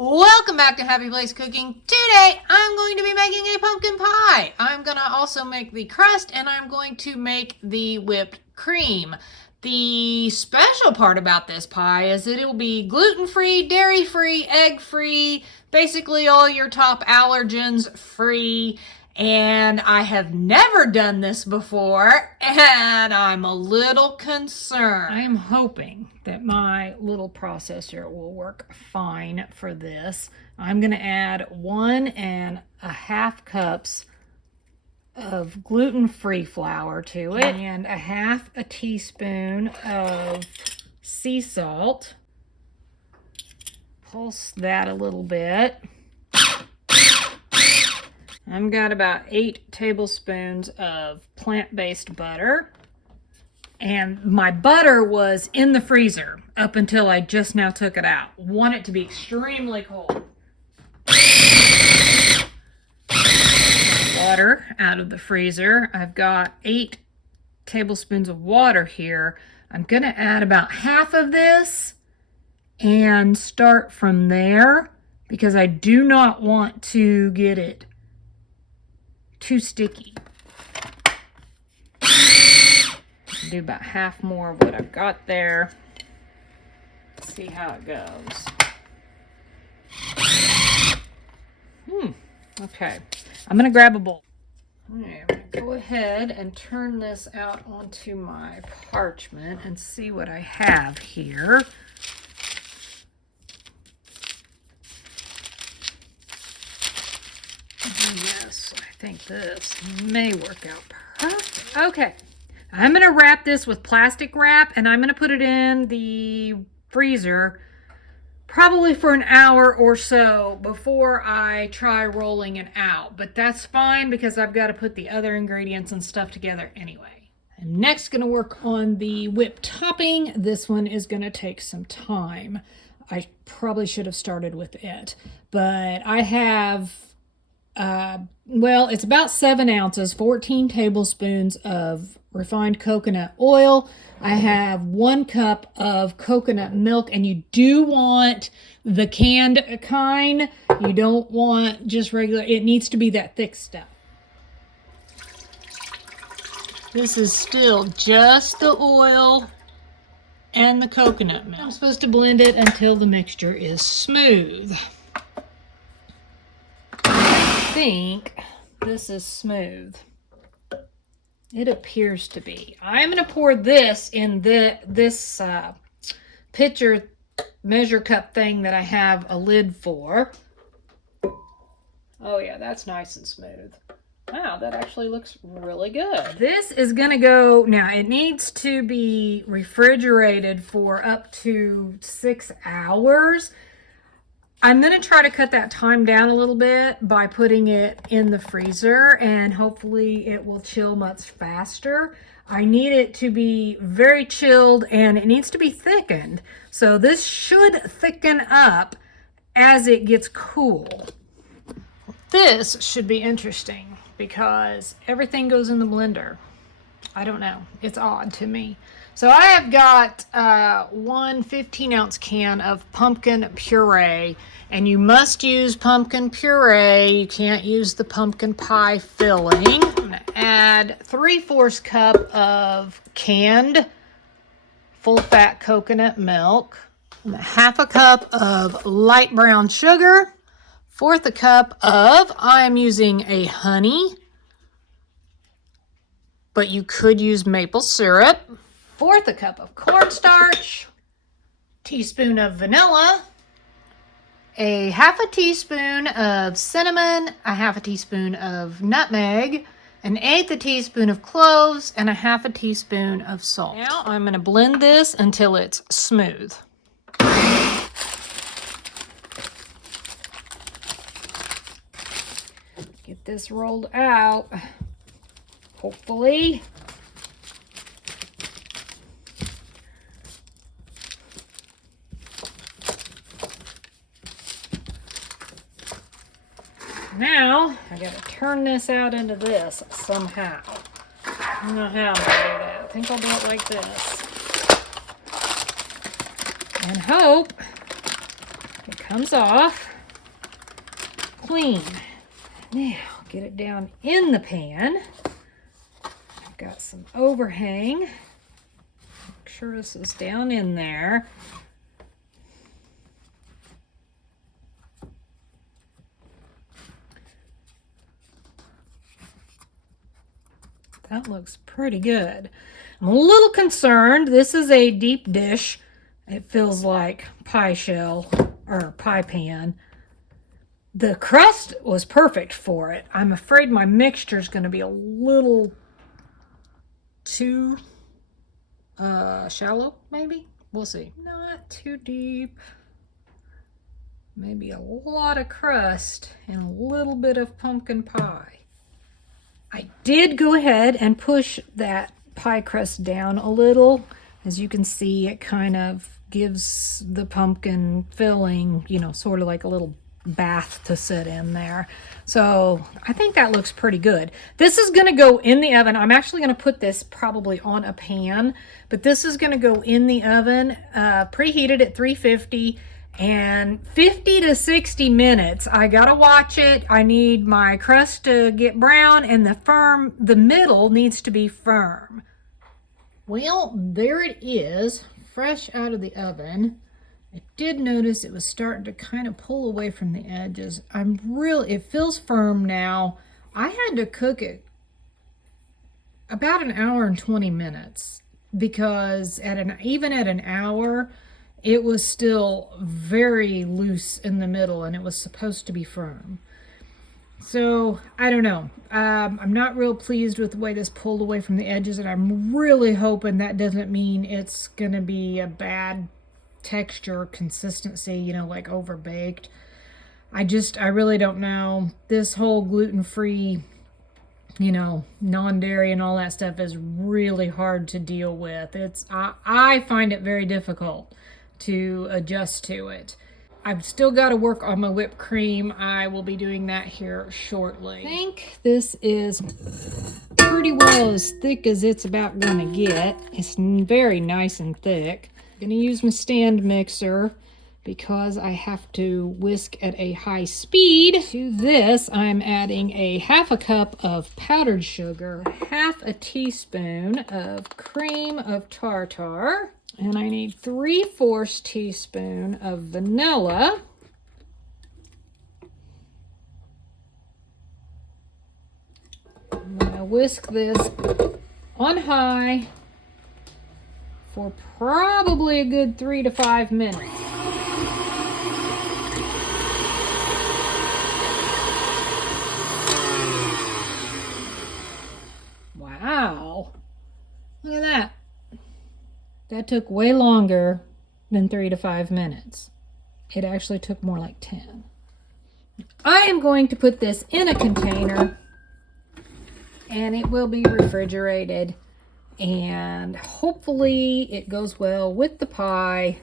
Welcome back to Happy Place Cooking. Today I'm going to be making a pumpkin pie. I'm going to also make the crust and I'm going to make the whipped cream. The special part about this pie is that it will be gluten-free, dairy-free, egg-free, basically all your top allergens free. And I have never done this before, and I'm a little concerned. I am hoping that my little processor will work fine for this. I'm going to add 1.5 cups of gluten-free flour to it and 1/2 teaspoon of sea salt. Pulse that a little bit. I've got about 8 tablespoons of plant-based butter. And my butter was in the freezer up until I just now took it out. Want it to be extremely cold. Water out of the freezer. I've got 8 tablespoons of water here. I'm going to add about half of this and start from there because I do not want to get it too sticky. Do about half more of what I've got there. Let's see how it goes. Okay, I'm gonna grab a bowl. Okay, I'm gonna go ahead and turn this out onto my parchment and see what I have here. Yes, I think this may work out perfect. Okay, I'm going to wrap this with plastic wrap and I'm going to put it in the freezer probably for an hour or so before I try rolling it out. But that's fine because I've got to put the other ingredients and stuff together anyway. I'm next going to work on the whipped topping. This one is going to take some time. I probably should have started with it, but I have well, it's about 7 ounces, 14 tablespoons of refined coconut oil. I have 1 cup of coconut milk, and you do want the canned kind. You don't want just regular. It needs to be that thick stuff. This is still just the oil and the coconut milk. I'm supposed to blend it until the mixture is smooth. I think this is smooth. It appears to be. I'm going to pour this in this pitcher measure cup thing that I have a lid for. Oh yeah, that's nice and smooth. Wow, that actually looks really good. This is going to go, now it needs to be refrigerated for up to 6 hours. I'm going to try to cut that time down a little bit by putting it in the freezer, and hopefully it will chill much faster. I need it to be very chilled and it needs to be thickened. So this should thicken up as it gets cool. This should be interesting because everything goes in the blender. I don't know. It's odd to me. So I have got one 15-ounce can of pumpkin puree, and you must use pumpkin puree. You can't use the pumpkin pie filling. I'm going to add 3/4 cup of canned full-fat coconut milk, and 1/2 cup of light brown sugar, 1/4 cup of, I'm using a honey, but you could use maple syrup, 1/4 cup of cornstarch, teaspoon of vanilla, 1/2 teaspoon of cinnamon, 1/2 teaspoon of nutmeg, 1/8 teaspoon of cloves, and 1/2 teaspoon of salt. Now I'm going to blend this until it's smooth. Get this rolled out, hopefully. Now, I gotta turn this out into this somehow. I don't know how I'm gonna do that. I think I'll do it like this. And hope it comes off clean. Now, get it down in the pan. I've got some overhang. Make sure this is down in there. That looks pretty good. I'm a little concerned. This is a deep dish. It feels like pie shell or pie pan. The crust was perfect for it. I'm afraid my mixture is going to be a little too shallow, maybe. We'll see. Not too deep. Maybe a lot of crust and a little bit of pumpkin pie. I did go ahead and push that pie crust down a little. As you can see, it kind of gives the pumpkin filling, you know, sort of like a little bath to sit in there. So I think that looks pretty good. This is going to go in the oven. I'm actually going to put this probably on a pan, but this is going to go in the oven, preheated at 350. And 50 to 60 minutes. I gotta watch it. I need my crust to get brown and the middle needs to be firm. Well, there it is, fresh out of the oven. I did notice it was starting to kind of pull away from the edges. It feels firm now. I had to cook it about an hour and 20 minutes because even at an hour, it was still very loose in the middle and it was supposed to be firm. So, I don't know. I'm not real pleased with the way this pulled away from the edges, and I'm really hoping that doesn't mean it's going to be a bad texture, consistency, you know, like overbaked. I really don't know. This whole gluten-free, you know, non-dairy and all that stuff is really hard to deal with. I find it very difficult to adjust to it. I've still got to work on my whipped cream. I will be doing that here shortly. I think this is pretty well as thick as it's about going to get. It's very nice and thick. I'm going to use my stand mixer because I have to whisk at a high speed. To this, I'm adding a half a cup of powdered sugar, half a teaspoon of cream of tartar, and I need 3/4 teaspoon of vanilla. I'm going to whisk this on high for probably a good 3 to 5 minutes. Wow. Look at that. That took way longer than 3 to 5 minutes. It actually took more like 10. I am going to put this in a container and it will be refrigerated, and hopefully it goes well with the pie.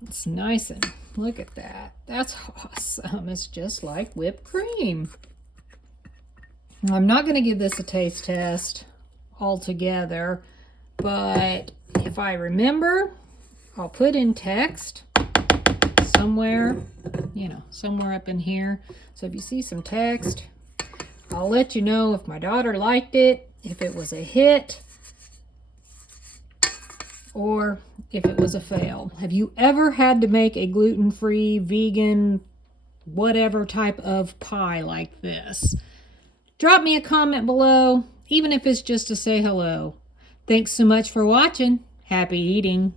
It's nice, and look at that. That's awesome. It's just like whipped cream. I'm not going to give this a taste test altogether, but if I remember, I'll put in text somewhere, you know, somewhere up in here. So if you see some text, I'll let you know if my daughter liked it, if it was a hit, or if it was a fail. Have you ever had to make a gluten-free, vegan, whatever type of pie like this? Drop me a comment below, even if it's just to say hello. Thanks so much for watching. Happy eating.